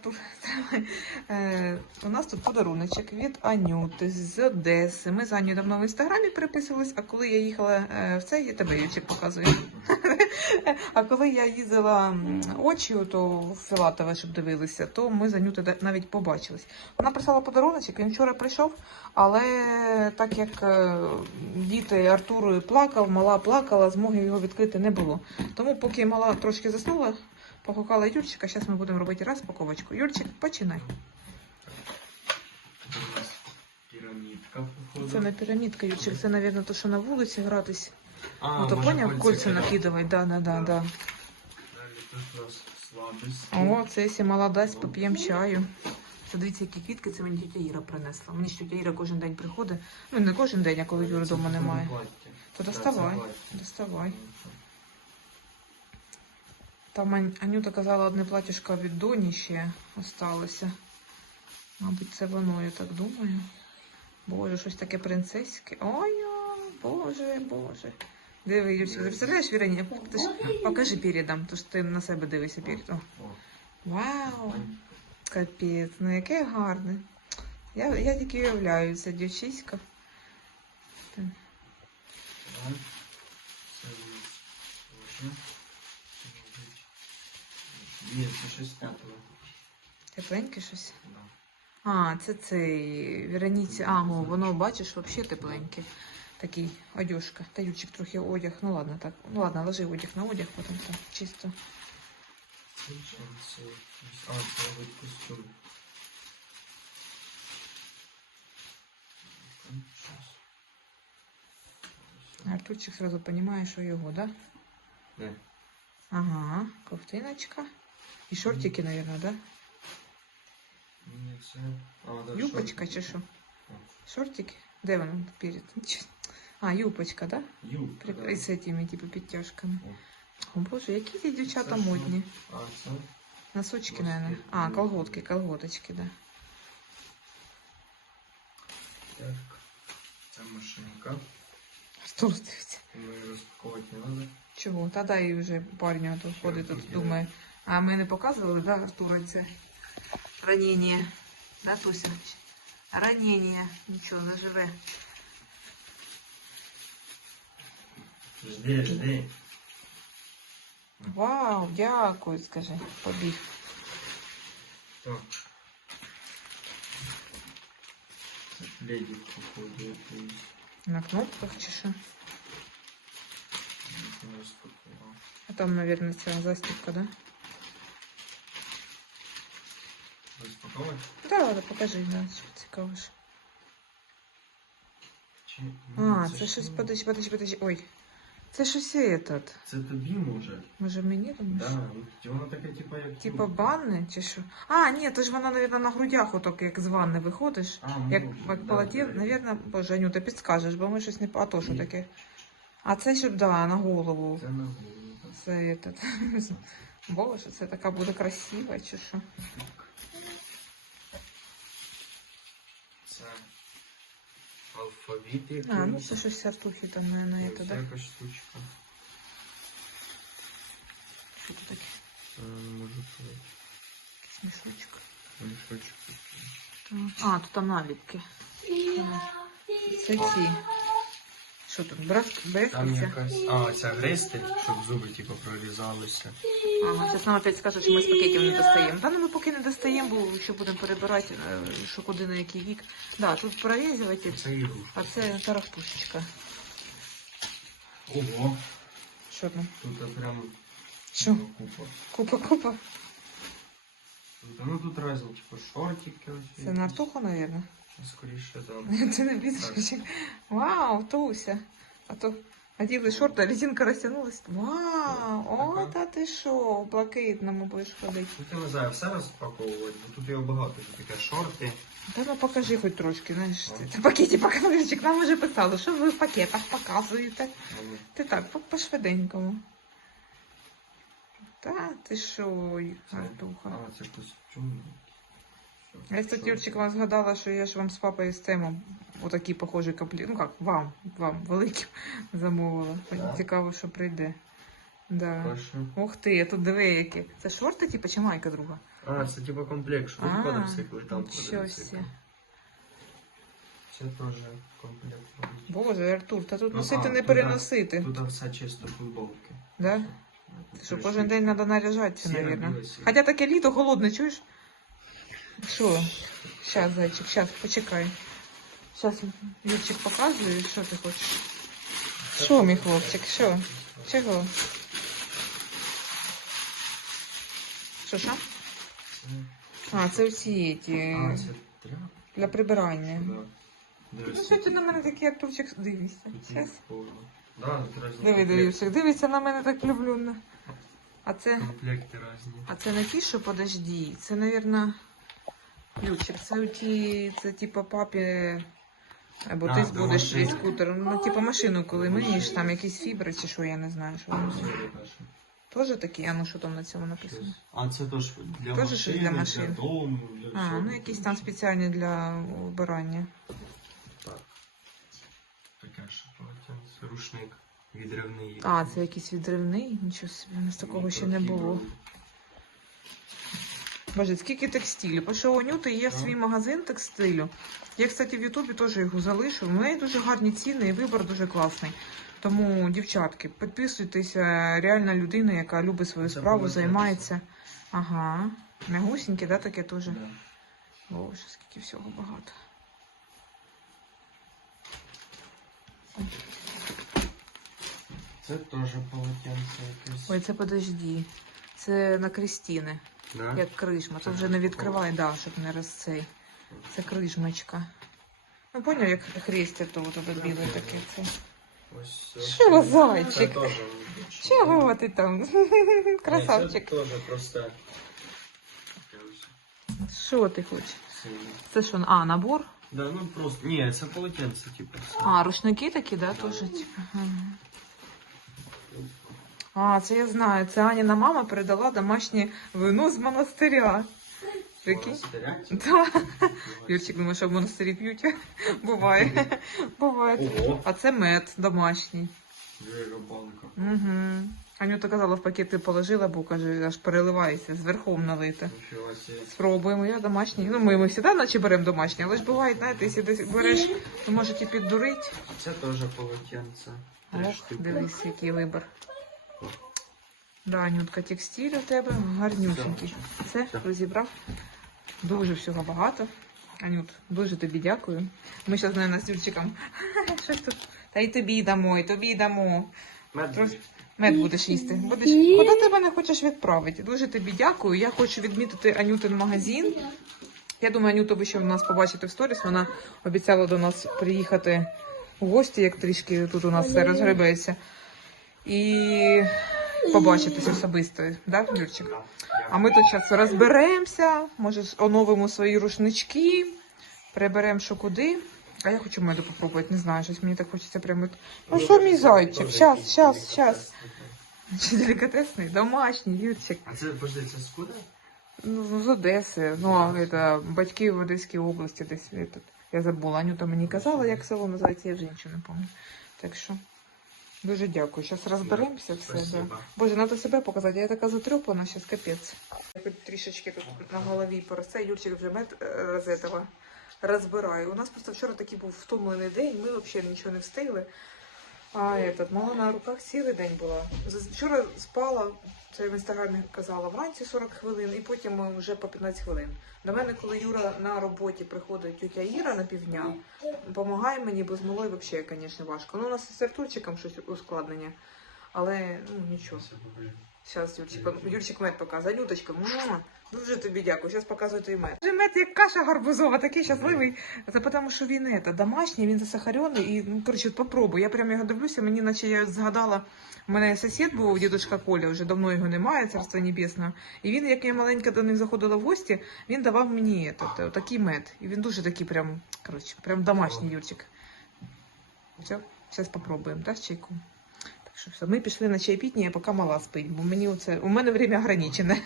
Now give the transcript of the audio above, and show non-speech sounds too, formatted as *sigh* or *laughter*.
Артур. Е, у нас тут подаруночок від Анюти з Одеси. Ми з Аню давно в інстаграмі переписувались, а коли я їхала е, в цей, я тебе Ючик показую. *laughs* А коли я їздила очі, то в Філатове, щоб дивилися, то ми з Анютою навіть побачились. Вона прислала подаруночок, він вчора прийшов, але так як е, діти Артур плакав, мала плакала, змоги його відкрити не було. Тому поки мала трошки заснула, погукала Юрчика, зараз ми будемо робити розпаковочку. Юрчик, починай. Пірамідка, походу. Це не пірамідка, Юрчик, це, мабуть, то, що на вулиці гратись. А, ну, то поняв, кольця накидувати, да, да, да, да. О, це якщо мала дасть, поп'ємо чаю. Це дивіться, які квітки, це мені тетя Іра принесла. Мені ж тетя Іра кожен день приходить. Ну, не кожен день, а коли Юри Це вдома немає. То доставай, доставай. Там Анюта казала, одне платіжко від Доні ще осталося. Мабуть, це воно, я так думаю. Боже, щось таке принцеське. Ой, ой боже, боже. Диви, Юрчик, представляєш, Вірані? Покажи передом, то ж ти на себе дивишся перед. О, Вау! Капець, ну яке гарне. Я, я тільки уявляю, це дівчиська. так. Це у нас теж. Ні, це щось тепле. Тепленьке щось. Да. А, це цей Вероніці. А, о, воно, бачиш, взагалі тепленьке. Такий одежка. Та Юрчик трохи одяг. Ну ладно, так. Ну ладно, ложи одяг на одяг, потім так чисто. А, це мабуть костюм. Артурчик сразу розуміє, що його, да? Не. Ага, ковтиночка. І шортики, мабуть, да? А, Юпочка шортики. чи? Шортики? Де воно перед? А, юпочка, да? Юбка, При- да. І з цими, типу, підтяжками. О. Боже, які ці дівчата Це що? модні. А, це? Носочки, наверное. А, колготки, колготочки, да. Так. Це машинка. Артур дивиться. Ми її розпаковувати не треба. Чого? Та дай вже парню тут ходить, тут думає. А ми не показували, да, Артура, це ранення. Да, Туся? Ранення. Нічого, заживе. Жди, жди. Вау, дякую, скажи. Побіг. Так. Пледик, походу. На кнопках чи що? А там, мабуть, ця застібка, да? Розпаковувати? Да, да, покажи, да, що цікаво. ж. Чи... А, це щось, подожди, подожди, подожди. Ой. Це щось этот. Це тобі може? Може мені думаєш? Да, воно таке, типа, як... Типа юбка. чи що? А, ні, то ж вона, мабуть, на грудях отак, як з ванни виходиш. А, ну, Як, добре, як да, полотів, да. боже, Аню, ти підскажеш, бо ми щось не... А то що таке? А це щоб, да, на голову. Це на голову. Це этот. *laughs* Боже, це така буде красива чи що? Це алфавіт. А, ну все 60 штуки там, наверное, это, да? Всякая штучка. Що це таке? Может, мешочек. мішочок. А, тут там наліпки. Це ці. Що тут? Там брекеться? якась. А, ця гристи, щоб зуби типу прорізалися. Ага, зараз нам опять скажуть, що ми з пакетів не достаємо. Та ну ми поки не достаємо, бо ще будемо перебирати, е, що куди на який вік. Да, тут прорізувати, Це а це тарахпушечка. Ого, Що там? тут прям Що? купа. Купа-купа. Ну тут разні, типу, шортики. Це на Артуху, мабуть. Скоріше, да. Це не більше. Вау, Туся. А то оділи шорти, а резинка розтягнулась. Вау, о, та ти що, у блакитному будеш ходити. Тут я не знаю, все розпаковувати, бо тут його багато. Тут таке шорти. Та ну покажи хоч трошки, знаєш, ти, ти в пакеті покажи, нам вже писали, що ви в пакетах показуєте. Ти так, по, по швиденькому. Та ти що, ой, Артуха. А, це костюм. Що- Я, кстати, Юрчик, вам згадала, що я ж вам з папою з цим отакий похожий комплект. Ну як, вам, вам, великим *laughs* замовила. Так. Цікаво, що прийде. Да. Хорошо. Ух ти, тут диви які. Це шорти, типу, чи майка друга? А, це типа комплект, що тут квадроцикли, там квадроцикли. Це теж комплект. Боже, Артур, та тут Ну, носити не переносити. Тут все чисто футболки. Да? Що кожен день треба наряжатися, мабуть. Хоча таке літо холодне, чуєш? Що? Щас, зайчик, щас, почекай. Щас Юрчик показує, що ти хочеш. Що, мій хлопчик, що? Чого? Що, що? А, це всі ті для прибирання. Ну що ти на мене такий Артурчик дивишся? повно. Да, Диви, комплекти. Юрчик, дивиться на мене так люблю. А це. Комплекти різні. А це не ті, що подожди. Це, навірно, Ключик. Це ті, це типа папі. Або А, ти до будеш свій скутер. Ну, типу машину, коли миєш, там якісь фібри чи що, я не знаю, що воно. Теж такі, а ну що там на цьому написано? А це теж для щось машини, для машин. дому, для А, всього. ну якісь там спеціальні для вбирання. Так. Таке ще полотенце. Рушник відривний. А, це якийсь відривний, нічого собі, у нас такого ще не було. Боже, скільки текстилю. У Нюти є свій магазин текстилю. Я, кстати, в Ютубі теж його залишив. У неї дуже гарні ціни і вибір дуже класний. Тому, дівчатки, підписуйтеся, реальна людина, яка любить свою справу, займається. Ага. Мягусіньке, да, таке теж. Да. Боже, скільки всього багато. Це теж полотенце якесь. Ой, це подожди. Це на Крістіни, Да? як крижма. Це вже не відкривай, да, щоб не роз цей. Це крижмочка. Ну, поняв, як хрестять, то от біле таке це. Ось це. Що, Це зайчик? теж. Чого ти там? Ні, Це *laughs* теж просте. Що ти хочеш? Це що? А, набор? Да, ну просто. Ні, це полотенце, типу. А, рушники такі, да, теж, типу. ага. А, це я знаю. Це Аніна мама передала домашнє вино з монастиря. Прикинь? Да. Юрчик думаю, що в монастирі п'ють. Буває. Буває. Ого. А це мед домашній. Угу. Анюта казала, в пакети положила, бо каже, аж переливається, з верхом налите. Спробуємо, я домашній. Ну, ми, ми завжди наче беремо домашні, але ж буває, знаєте, якщо десь береш, то можуть і піддурити. Це теж полотенце. Ох, дивись, який вибір. Да, Анютка, текстиль у тебе гарнюсенький. Все, розібрав. Дуже всього багато. Анют, дуже тобі дякую. Ми зараз, мабуть, з Юрчиком. *laughs* Щось тут. Та й тобі дамо, і тобі дамо. Мед Просто- Мед будеш їсти. Будеш... Куди ти мене хочеш відправити? Дуже тобі дякую. Я хочу відмітити Анютин магазин. Я думаю, Анюту ви ще в нас побачите в сторіс. Вона обіцяла до нас приїхати у гості, як трішки тут у нас все розгребеться. І побачитися особисто, да, Юрчик? А ми тут зараз розберемося, може оновимо свої рушнички, приберемо що куди. А я хочу меду попробувати, не знаю, щось мені так хочеться прямо. Ну що мій зайчик? Щас, щас, щас. Чи делікатесний? Домашній, Юрчик. А це, подожди, це скуда? Ну, з Одеси. Ну, а это, батьки в Одеській області десь. Этот, я забула. Анюта мені казала, як село називається, я вже нічого не пам'ятаю. Так що дуже дякую. Зараз розберемося все. Да. Боже, треба себе показати. Я така затрьопана, зараз капець. Я хоч трішечки тут на голові поросте. Юрчик вже мед е, розбирає. У нас просто вчора такий був втомлений день, ми взагалі нічого не встигли. А этот, мала на руках цілий день була. Вчора спала, це я в інстаграмі казала, вранці 40 хвилин і потім е, вже по 15 хвилин. До мене, коли Юра на роботі приходить тетя Іра на півдня, допомагає мені, бо з малою взагалі, звісно, важко. Ну, у нас з Артурчиком щось ускладнення, але ну нічого. Зараз Юрчик, Юрчик мед показує. Анюточка, муа, дуже тобі дякую. Зараз показую той мед. Вже мед як каша гарбузова, такий щасливий. Це тому, що він это, домашній, він засахарений. І, ну, коротше, от попробуй. Я прямо його дивлюся, мені наче я згадала, у мене сусід був, дідушка Коля, вже давно його немає, царство небесне. І він, як я маленька до них заходила в гості, він давав мені этот, такий мед. І він дуже такий прям, коротше, прям домашній Юрчик. Все, зараз попробуємо, так, з чайком? Що все, ми пішли на чайпітні, я поки мала спить, бо мені оце, у мене время ограничене.